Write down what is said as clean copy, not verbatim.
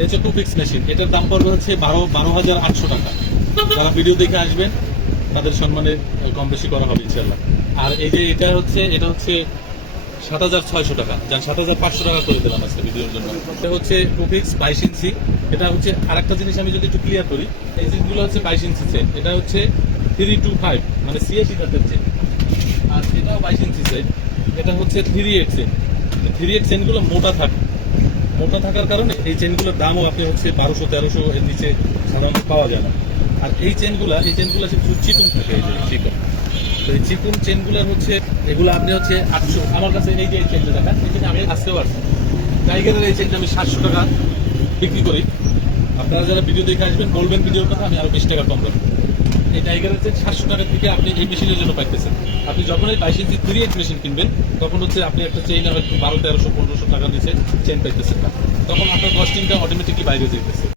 এই হচ্ছে 2 pix machine, এটার দাম পড়বে হচ্ছে 12,800 টাকা। যারা ভিডিও দেখে আসবেন তাদের সম্মানে কম বেশি করা হবে ইনশাল্লাহ। আর এই যে এটা হচ্ছে 7,600 টাকা, যান 7,500 টাকা করে দিলাম আজকে ভিডিওর জন্য। এটা হচ্ছে 2 পিক্স 22 ইঞ্চি। এটা হচ্ছে আরেকটা জিনিস আমি যদি একটু ক্লিয়ার করি, এই চেনগুলো হচ্ছে 22 ইঞ্চি চেন, এটা হচ্ছে 325 মানে 86 দাঁতের চেন। আর এটাও 22 ইঞ্চি চেন, এটা হচ্ছে 38 চেন। 38 চেনগুলো মোটা থাকে, মোটা থাকার কারণে এই চেনগুলোর দামও আপনি হচ্ছে 1200-1300 এর নিচে সাধারণত পাওয়া যায় না। আর এই চেনগুলো কিছু চিকুন থাকে, এই যে চিকন। তো এই চিকুন চেনগুলোর হচ্ছে এগুলো আপনি হচ্ছে 800, আমার কাছে এই যে এই চেনটা দেখান, এই চেন আমি আসতেও পারছি টাইগারের এই চেনটা আমি 700 টাকা বিক্রি করি। আপনারা যারা ভিডিও দেখে আসবেন বলবেন ভিডিওর কথা, আমি আরো 20 টাকা কম রাখবো। এই টাইগারের চেন 700 টাকা থেকে আপনি এই মেশিনের জন্য পাইতেছেন। আপনি যখন এই 22 ইঞ্চি 38 মেশিন কিনবেন তখন হচ্ছে আপনি একটা চেইন হয়তো 1200-1300-1500 টাকা নিচে চেন পাইতেছেন না, তখন আপনার কস্টিংটা অটোমেটিকলি বাইরে যেতেছে।